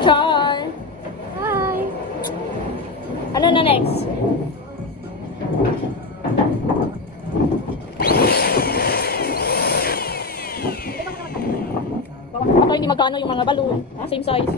Char! Hi! Ano na next? Ako hindi magkano yung mga balloon. Same size.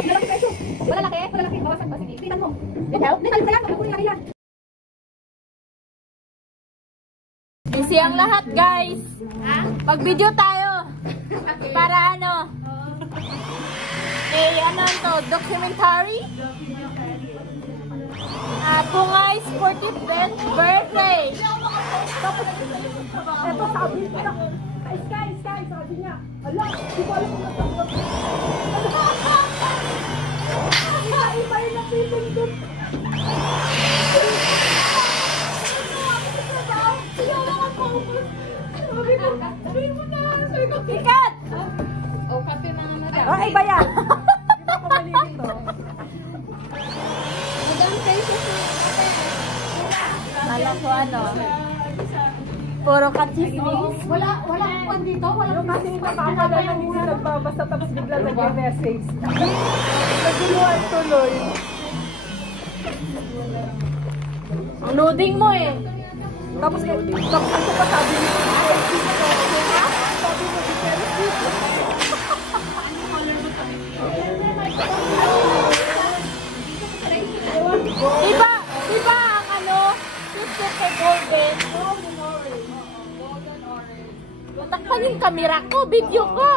Malaki peso. Malalaki. Bawasan ba? Sige. Tingnan mo. Ikaw? Tingnan mo lang. Magkukunin lang yan. Busy ang lahat, guys. Pag-video tayo. Para ano? Ano to? Documentary? Pungay Sportive Bench Birthday. Ito sabi niya. Sky, sabi niya. Ala, di ko alam kung natanggap. Iba yung napitin doon. Sabi mo na. Sabi ko, Tikat! oh, kape mga madam. Oh, iba yan. Di ba ko maliit to? Madam, prices na kape. Alam ko ano. Puro kachismis. Wala kung dito. Wala kasi nakakala lang yung nagbabasa tapos bigla nag-message. Naguluhan tuloy. Ang loading mo eh. Tapos ano pa sabi niyo? Sabi mo, di pero dito. Diba ang ano? Gusto kay Golden. Matakpan yung camera ko, video ko.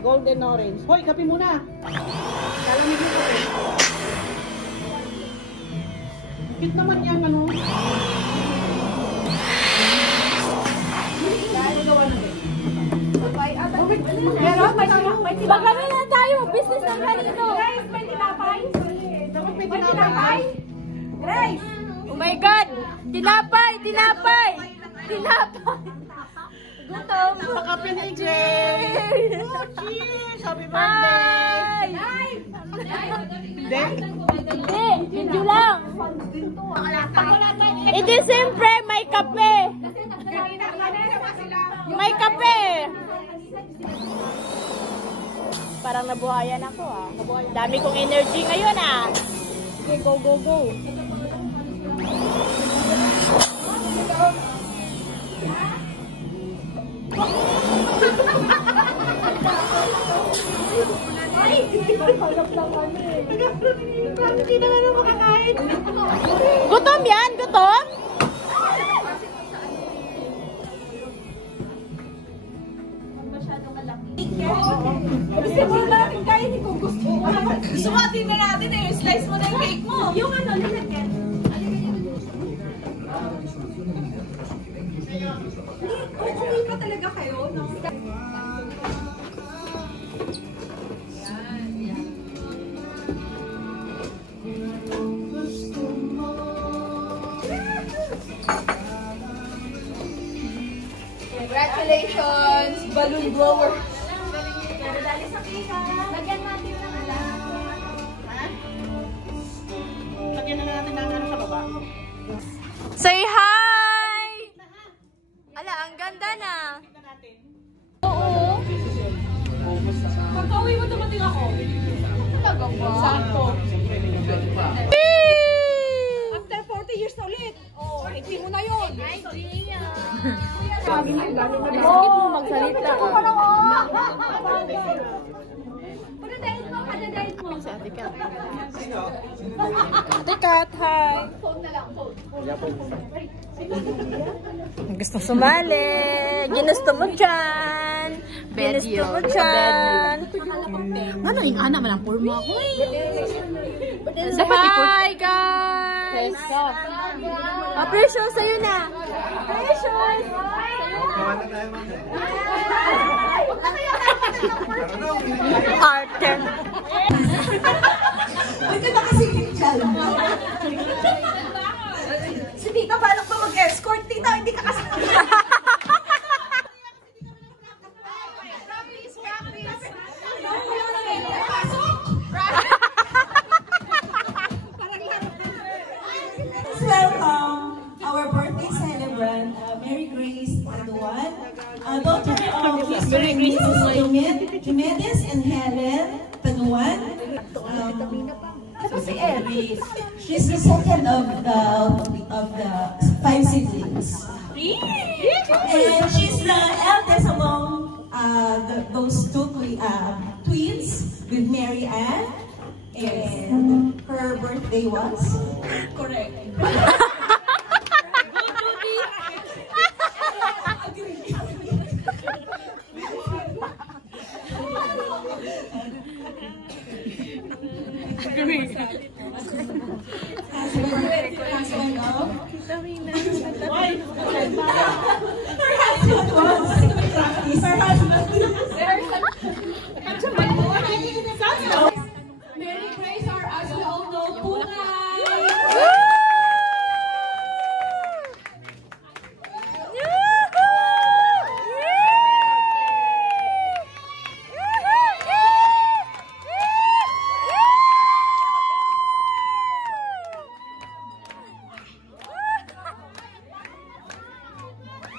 Golden orange. Hoy, kape muna. Lalamig mo kape. Cute naman yan, ano? Pero may Baka na tayo, business ng ganito. Grace, may tinapay? Dapat may May tinapay. tinapay? Grace! Oh my God! Tinapay! Tinapay! Gutom! Napakape ni Jay! Oh, cheers! Happy birthday! Hi! Then, Hindi, video lang. Hindi, siyempre, may kape. May kape. Parang nabuhayan ako ah. Dami kong energy ngayon ah. Okay, go, go, go. Hindi na nga makakain. Gutom yan? Gutom? Gusto mo natin kainin kung gusto mo. Sumatin na natin eh. Slice mo na yung cake mo. Yung ano, linagyan. Uuwi pa talaga kayo, no? Congratulations, balloon blower. Dali sa pika. Lagyan natin ng alam. Ha? lagyan na natin ng ano sa baba. Say hi! Ala, ang ganda na. Oo. Pagka-uwi mo, dumating ako. Talaga ba? Sakto. After 40 years na ulit. Oh, hindi mo na yun. Hi, Gia. Oo, magsalita. Pagka-date mo, pagka-date mo. Si Ate Kat. Ate Kat, hi. Phone na lang, phone. Gusto sumali. Ginusto mo dyan. Ginusto mo dyan. Ano yung ana man ang forma ko eh. Hi, guys. Pressure sa'yo na. Pressure. Arte. Hindi ba kasi dyan? Si Tita, balak ba mag-escort? Tita, hindi ka kasi... Welcome our birthday celebrant, Mary Grace Aduan, daughter of Mr. and Mrs. Jumet Gladys and Helen Tanuan. She's the second of the 5 siblings. And she's the eldest among those two twins with Mary Ann. And her birthday was correct. Mary Grace, or as we all know, Punay!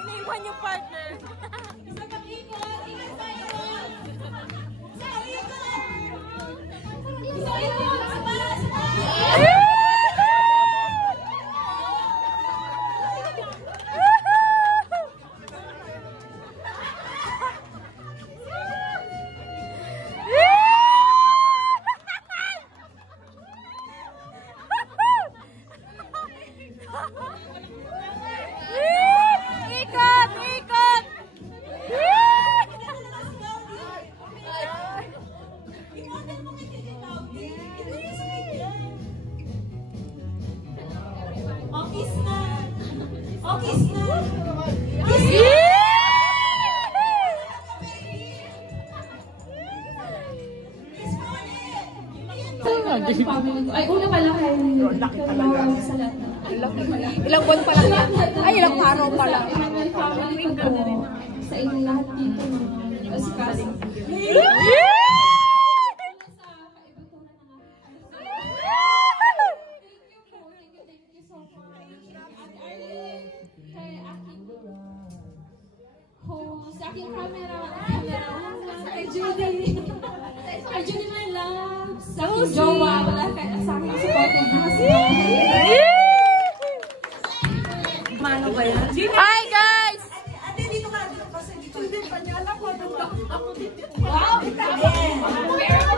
Iniwan yung partner. Ikot! Ikot! Okis na! Okis na! Ay, una pala kay sa lahat. Ilang buwan pa lang yan? Ay, ilang araw pa lang. Family ko sa inyong lahat dito. Kasi sa aking camera, kay Judy. Kay Judy, my love. Sa aking jowa, wala sa aking supported na Hi guys! Ate, dito ka. Dito kasi dito. Hindi pa niya alam ko. Ako dito. wow!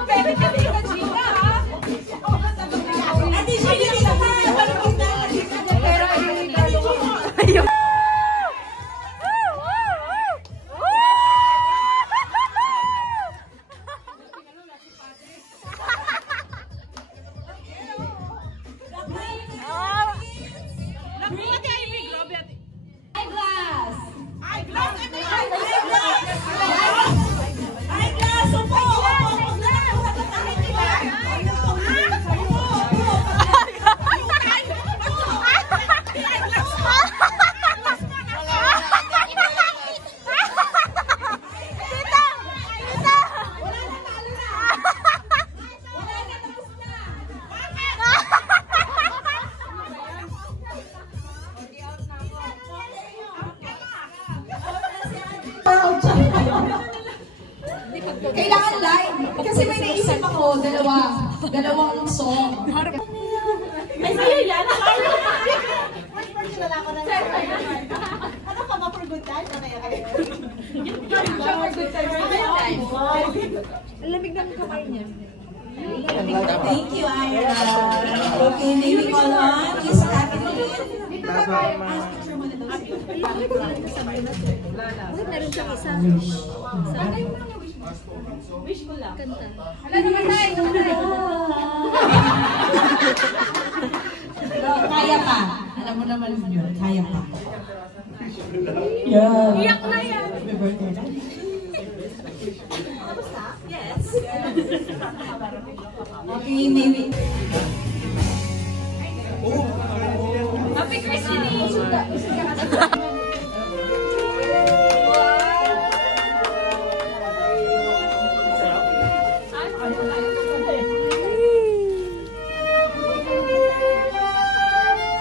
Very ka dito, Gina, ha? Ate, Judy, dito ka. Parang kita. Pero, Ayun. eyeglass! Eyeglass! Opo! Kailangan live. Kasi may naisip ako, dalawang song. Ay, sa'yo yan! Ano ka ba for good time? Ano yan? Lamig ng kamay niya. Thank you, Ira. Okay, may we call on Miss Kathleen. Picture mo na daw siya. Meron siyang isa. Wish ko lang. Kanta. Wala naman tayo. Kaya pa. Alam mo naman yun. Kaya pa. Yeah. Iyak na yan. Happy birthday na. Yes. Okay, maybe. Happy Christmas!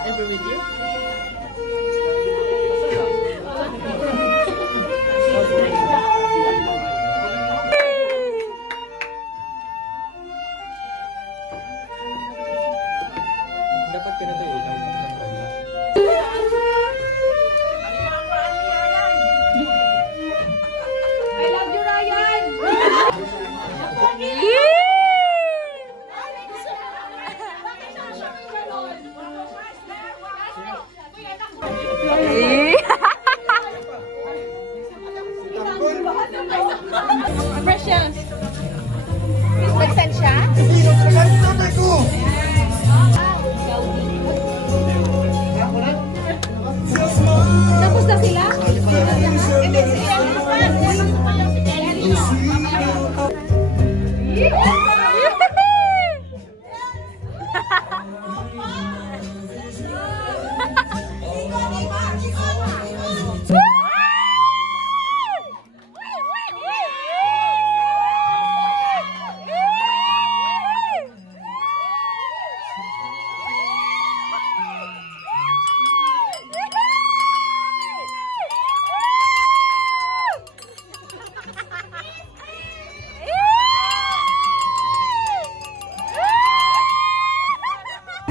Ever with you? I love you, Ryan! Precious. Nag-send siya? Tapos na sila?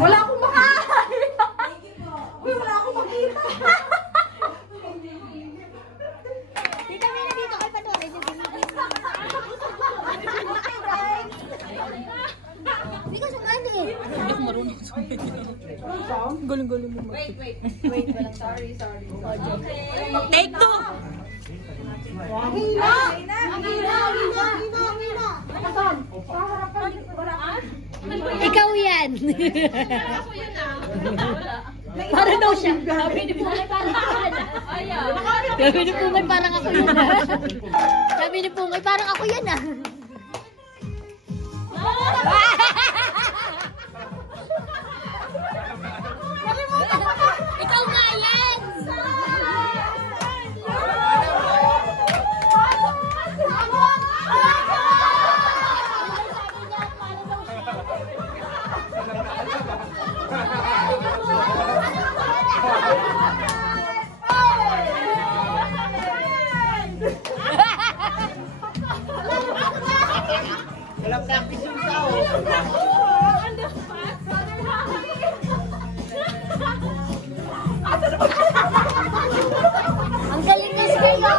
Wala akong makakita. Uy, wala akong makita. Dito kami na dito kay Panore. Hindi ka sumali eh. Hindi ko marunong sumali. Galing-galing mo. Wait. Sorry. Take two. Hila. Ikaw yan. Para daw siya. Sabi ni Pungay parang ako yan. Sabi ni Pungay parang ako yan. Sabi ni Pungay parang ako yan ah. Ikaw nga yan. Wala practice yung tao. Ang galing na siya.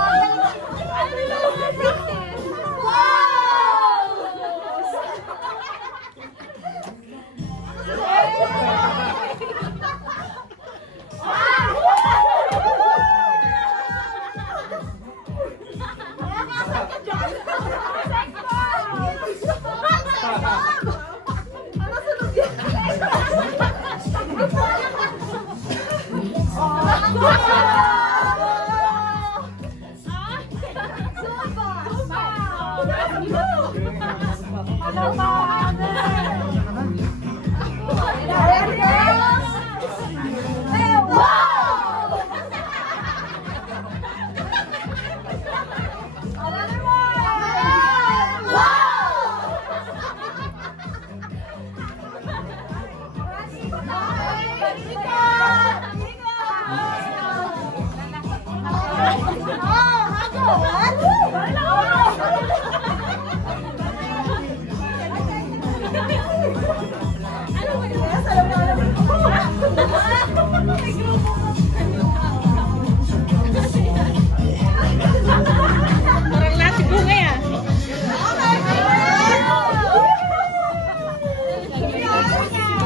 Parang nasi bunga ya.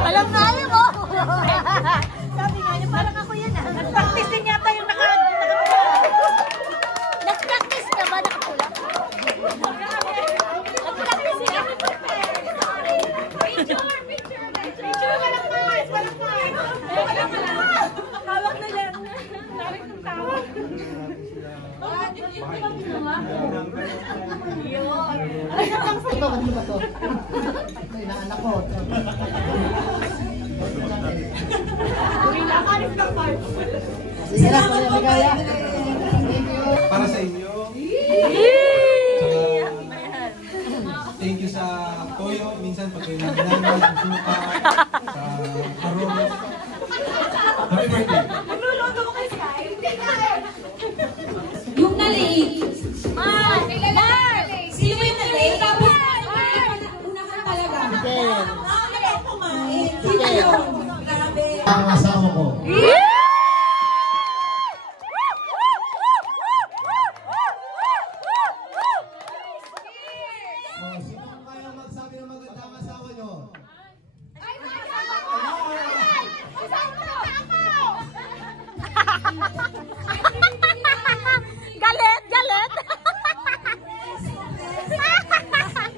Alam na alam mo. Sabi nga niya parang ako yan ah. Nag-practice din yata yung nag-practice ka ba nakapula? Nag-practice siya. Picture ka lang guys. Hawak na yan. Narin ng tawa. Ito, kanino ba to? Ito, inaanak ko. Sige na, maligaya. Para sa inyo. Thank you sa toyo. Minsan pag may nagdalaman, sa suka, sa arroz. Happy birthday. Nagluluto ko kay Sky. Yung na-late. Sino yung na-late? Tapos, unahan talaga. Ken. Kumain. Sino yun? Grabe. ang asawa ko. Sino ang kaya magsabi ng maganda ang asawa nyo? Galit, galit.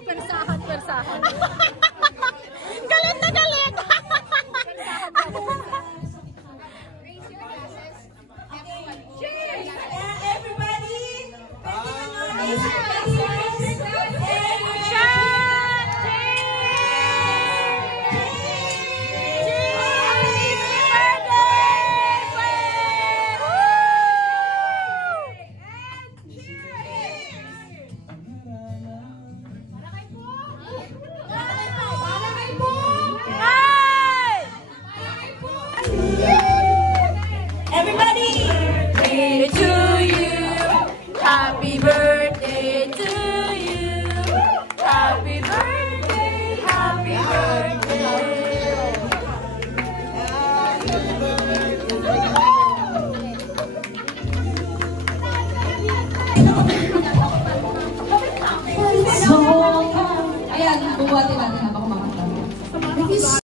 Persahan, persahan.